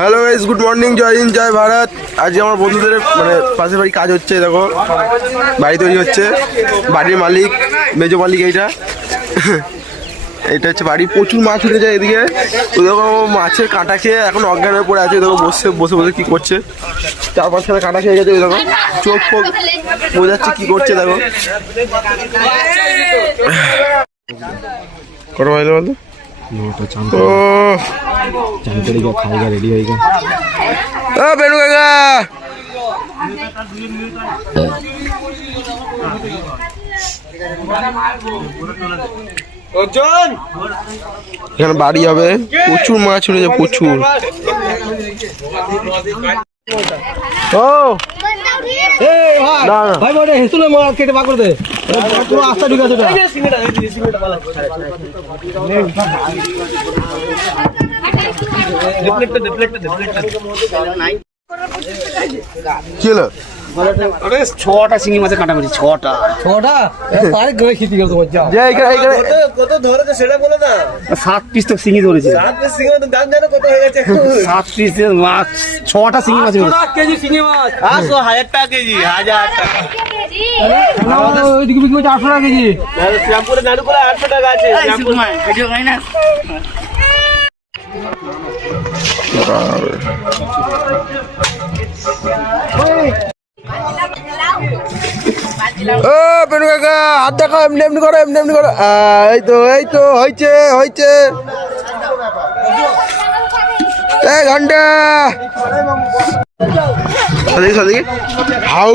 Hello guys good morning জয় হিন্দ জয় ভারত। আজ আমার বন্ধুদের মানে পাশের বাড়ি কাজ হচ্ছে দেখো। বাড়ি তৈরি হচ্ছে বাড়ির মালিক মেজো মালিক এইটা। এটা হচ্ছে বাড়ি প্রচুর মাছ উঠে যায় এদিকে। তো দেখো মাছের কাঁটা খেয়ে এখন অজ্ঞান হয়ে পড়ে আছে দেখো বসে বসে বসে কি করছে। চার পাঁচখানা কাঁটা খেয়ে গেছে দেখো। চোখ ফোক বোঝাচ্ছে কি করছে দেখো। কত বাজলে বলতো? ও রেডি হয়ে গেছে ও বেনু কাকা। এখানে বাড়ি হবে। প্রচুর মাছ উঠেছে প্রচুর। ও! না না ভাই বড় হেসুলে মার কেটে বার করে দে। পুরো আস্থা ঢুকে আছে কি হলো? ছটা চিংড়ি মাছের কাঁটা মেরেছি ছটা? ছটা তারে গয়ে খেতে গেল তোমার যাও। যে এখানে এখানে কত ধরেছে সেটা বলে না সাত পিস তো চিংড়ি ধরেছে। সাত পিস সিঙ্গে দাম জানো কত হয়ে গেছে? সাত পিস মাছ ছটা চিংড়ি মাছ মেরেছে কেজি চিংড়ি মাছ। আটশো হাজার টাকা কেজি হাজার টাকা। ওইদিকে বিক্রি করছে আটশো টাকা কেজি। শ্যামপুরে নাড়ু করে আটশো টাকা আছে শ্যামপুর ও বেনু কাকা, হাত এমনি এমনি করো, এমনি এমনি করো। এই তো এই তো হয়েছে হয়েছে ঘণ্টা। সাদিকে হাউ।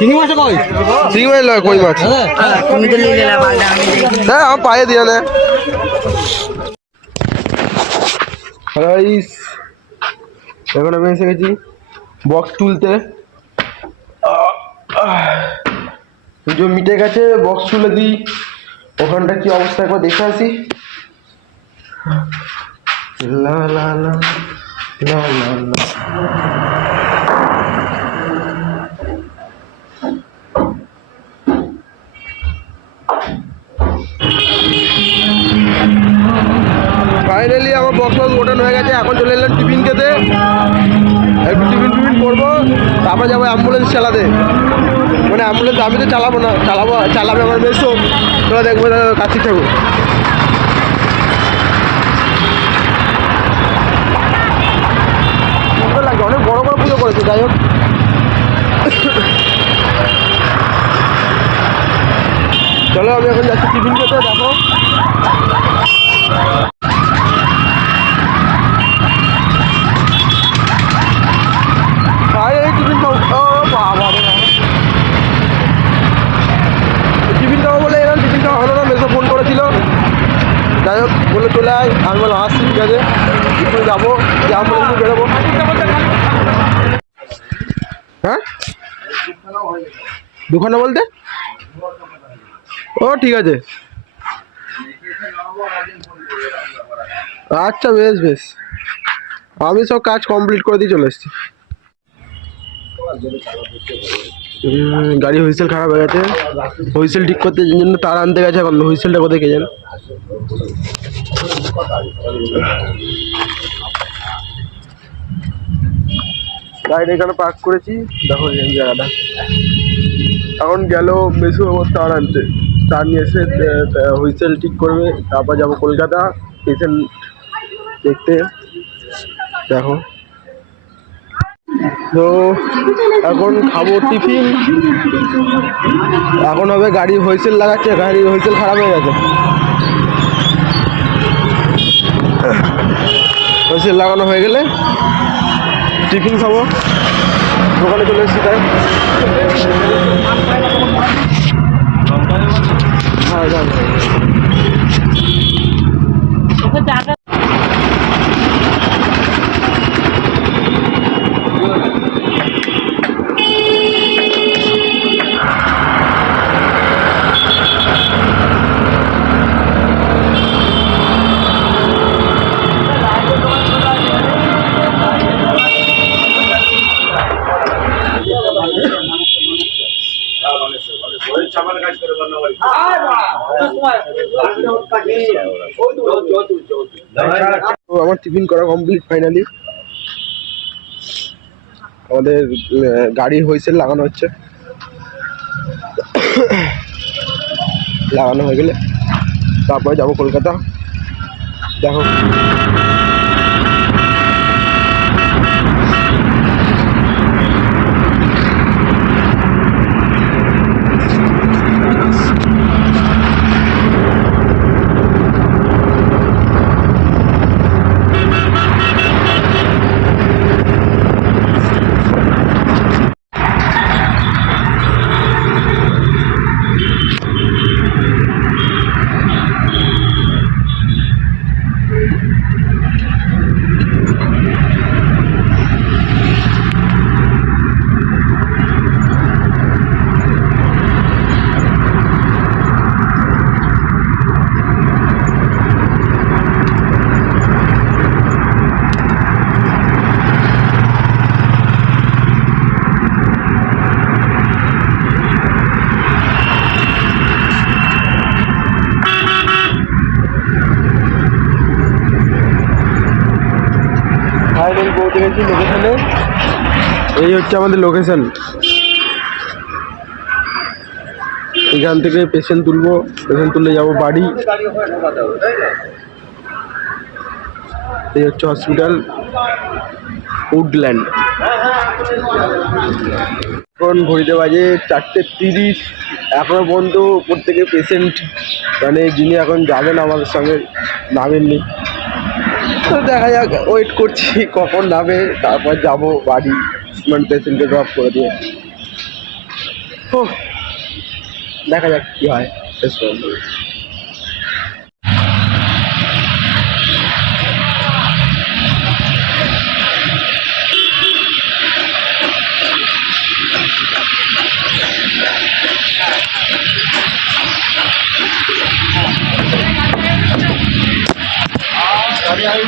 চিংড়ি মাছ কই? মাছ লয় কই মাছ? হ্যাঁ আমার পায়ে দিয়ে নে গাইস এখন আমি এসে গেছি বক্স তুলতে। পুজো মিটে গেছে বক্স তুলে দিই। ওখানটা কি অবস্থা একবার দেখে আসি। লা লা লা লা লা লা। তারপরে যাব অ্যাম্বুলেন্স চালাতে। মানে অ্যাম্বুলেন্স আমি তো চালাবো না, চালাবো, চালাবে আমার বেশ তোরা দেখব ঠাকুর সুন্দর লাগছে, অনেক বড় বড় পুজো করেছে, যাই হোক। চলো, আমি এখন যাচ্ছি টিফিন খেতে, দেখো বাইরে টিফিন খাব ও বাবা রে বাবা। টিফিন খাব বলে এলাম টিফিন খাওয়া হলো না মেসো ফোন করেছিল যাই হোক আয় আমি বললাম আসছি ঠিক আছে একটু যাব যাব বেরোবো। হ্যাঁ? দুখানা বলতে? ও, ঠিক আছে। আচ্ছা বেশ বেশ। আমি সব কাজ কমপ্লিট করে দিয়ে চলে এসেছি। গাড়ি হুইসেল খারাপ হয়ে গেছে। হুইসেল ঠিক করতে জন্য তার আনতে গেছে এখন। হুইসেলটা কোথায় জানে? গাড়িটা এখানে পার্ক করেছি। দেখো জায়গাটা। এখন গেল মেসু আমার তার আনতে। তার নিয়ে এসে হুইসেল ঠিক করবে। তারপর যাব কলকাতা। পেশেন্ট দেখতে। দেখো। তো এখন খাব টিফিন। এখন হবে গাড়ি হুইসেল লাগাচ্ছে, গাড়ি হুইসেল খারাপ হয়ে গেছে। হুইসেল লাগানো হয়ে গেলে টিফিন খাব। দোকানে চলে এসেছি তাই থাক তো আমার টিফিন করা কমপ্লিট ফাইনালি আমাদের গাড়ি গাড়ির হুইসেল লাগানো হচ্ছে। লাগানো হয়ে গেলে তারপরে যাব কলকাতা। দেখো ফাইনালি পৌঁছে গেছি লোকেশনে এই হচ্ছে আমাদের লোকেশন এখান থেকে পেশেন্ট তুলবো পেশেন্ট তুলে যাব বাড়ি। এই হচ্ছে হসপিটাল উডল্যান্ড এখন ঘড়িতে বাজে চারটে তিরিশ। এখনও পর্যন্ত প্রত্যেকে পেশেন্ট মানে যিনি এখন যাবেন আমাদের সঙ্গে, নামেননি। তো দেখা যাক ওয়েট করছি কখন নামে, তারপর যাব বাড়ি মানে পেশেন্টকে ড্রপ করে দিয়ে। দেখা যাক কী হয়, শেষ হ্যাঁ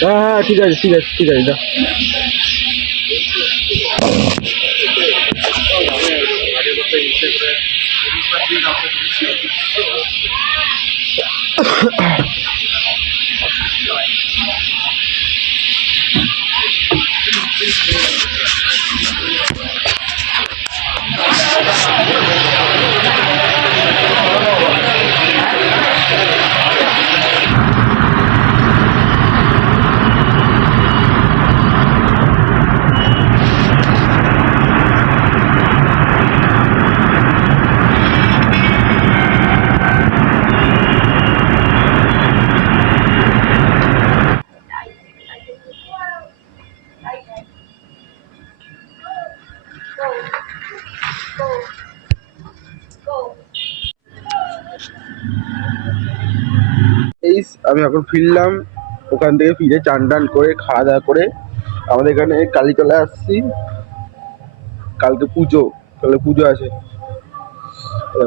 হ্যাঁ ঠিক আছে ঠিক আছে ঠিক আছে যা আমি এখন ফিরলাম, ওখান থেকে ফিরে চান টান করে, খাওয়া দাওয়া করে আমাদের এখানে কালীতলায় আসছি। কালকে পুজো কালকে পুজো আছে।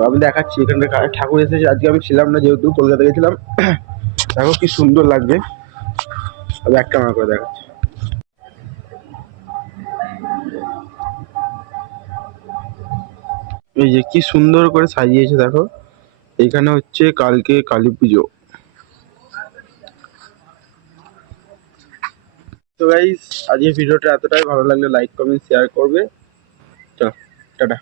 আমি দেখাচ্ছি এখানে ঠাকুর এসেছে। আজকে আমি ছিলাম না, যেহেতু কলকাতা গেছিলাম। দেখো কি সুন্দর লাগবে। আমি এক ক্যামেরা করে দেখাচ্ছি। এই যে কি সুন্দর করে সাজিয়েছে, দেখো। এখানে হচ্ছে কালকে কালী পুজো। তো গাইজ আজকে ভিডিওটা এতটাই। ভালো লাগলে লাইক কমেন্ট শেয়ার করবে। চলো টাটা।